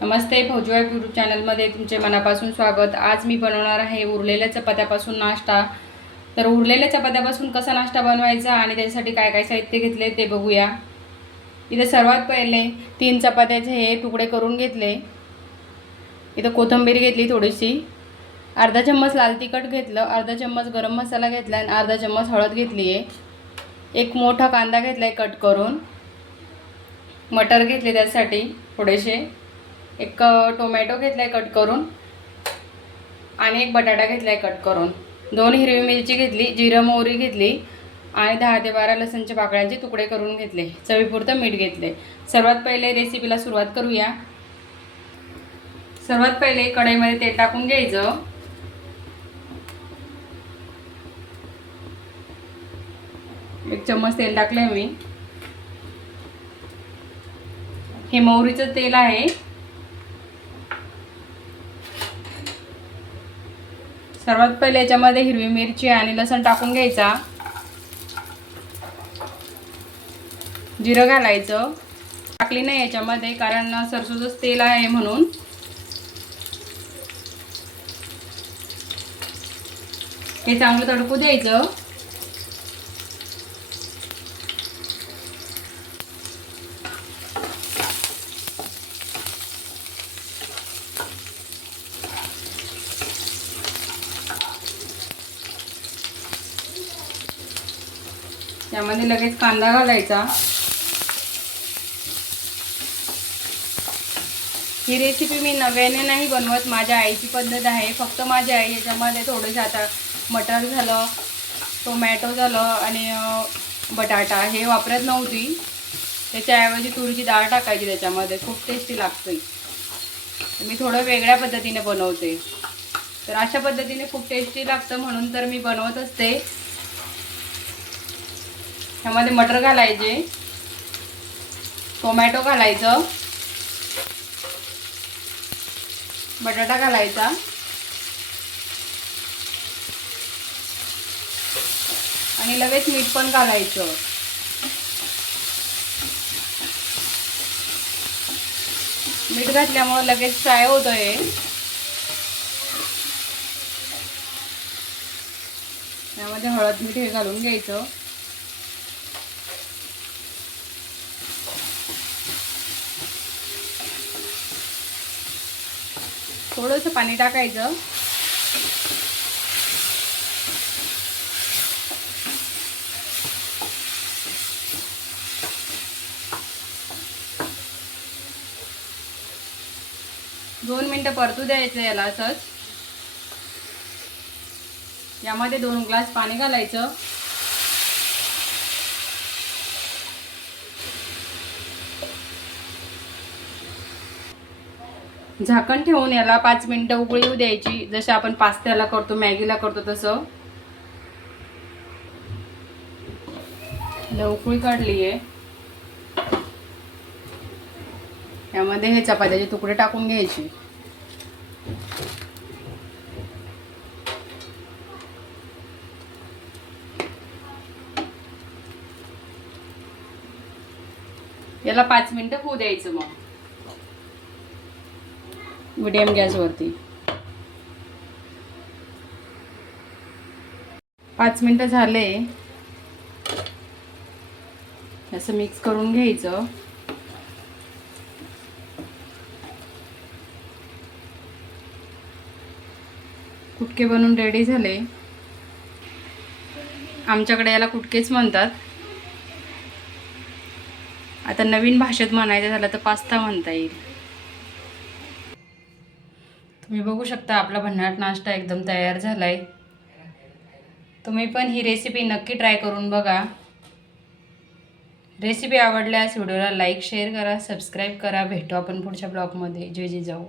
नमस्ते, फौजवाई YouTube चॅनलमध्ये तुमचे मनापासून स्वागत। आज मी बनवणार आहे उरलेल्या चपात्यापासून नाश्ता। तर उरलेल्या चपात्यापासून कसा नाश्ता बनवायचा आणि त्यासाठी काय काय साहित्य घेतले ते बघूया। इथे सर्वात पहिले 3 चपात्याचे हे तुकडे करून घेतले। इथे कोथिंबीर घेतली थोडीशी, अर्धा चम्मच लाल तिखट घेतलं, अर्धा चम्मच गरम मसाला घेतला आणि अर्धा चम्मच हळद घेतली आहे। एक मोठा कांदा घेतलाय कट करून, मटर घेतले त्यासाठी थोडेसे, एक टोमॅटो घेतलाय कट करून आणि एक बटाटा घेतलाय कट करून, 2 हिरवी मिरची घेतली, जिरं मोहरी घेतली आणि 10 ते 12 लसणच्या पाकळ्यांचे तुकडे करून घेतले, चवीपुरतं मीठ घेतले। सर्वात पहिले रेसिपीला सुरुवात करूया। सर्वात पहिले कढईमध्ये तेल टाकून घ्यायचं। एक चम्मच तेल टाकले मी। हे मोहरीचं तेल आहे। सर्वात पहिले याच्यामध्ये हिरवी मिरची आणि लसण टाकून घ्यायचा, जिरं घालायचं, टाकली नाही याच्यामध्ये कारण सरसोचं तेल आहे म्हणून। हे चांगलं तडकू द्यायचं। त्यामध्ये लगेच कांदा घालायचा। ही रेसिपी मी नव्याने नाही बनवत, माझ्या आईची पद्धत आहे। फक्त माझी आई याच्यामध्ये थोडेसे आता मटर झालं, टोमॅटो झालं आणि बटाटा हे वापरत नव्हती, त्याच्याऐवजी तुरीची डाळ टाकायची त्याच्यामध्ये, खूप टेस्टी लागते। मी थोडं वेगळ्या पद्धतीने बनवते, तर अशा पद्धतीने खूप टेस्टी लागतं म्हणून तर मी बनवत असते। ह्यामध्ये मटर घालायचे, टोमॅटो घालायचं, बटाटा घालायचा आणि लगेच मीठ पण घालायचं। मीठ घातल्यामुळे लगेच फ्राय होतोय। यामध्ये हळद मीठ हे घालून घ्यायचं। थोडंसं पाणी टाकायचं। दोन मिनिटं परतू द्यायचं याला असंच। यामध्ये 2 ग्लास पाणी घालायचं। झाकण ठेवून याला 5 मिनिटं उकळी येऊ द्यायची, जसे आपण पास्त्याला करतो, मॅगीला करतो तसं। उकळी काढली आहे। यामध्ये हे चपात्याचे तुकडे टाकून घ्यायचे। याला 5 मिनिटं होऊ द्यायचं मग मीडियम गॅसवरती। 5 मिनिटं झाले, असं मिक्स करून घ्यायचं। कुटके बनवून रेडी झाले। आमच्याकडे याला कुटकेच म्हणतात। आता नवीन भाषेत म्हणायचं झालं तर पास्ता म्हणता येईल। तुम्ही बघू शकता आपला भन्नाट नाश्ता एकदम तयार झालाय। तुम्ही पण ही रेसिपी नक्की ट्राय करून बघा। रेसिपी आवडल्यास व्हिडिओला लाईक शेअर करा, सबस्क्राईब करा। भेटू आपण पुढच्या ब्लॉगमध्ये। जय जिजाऊ।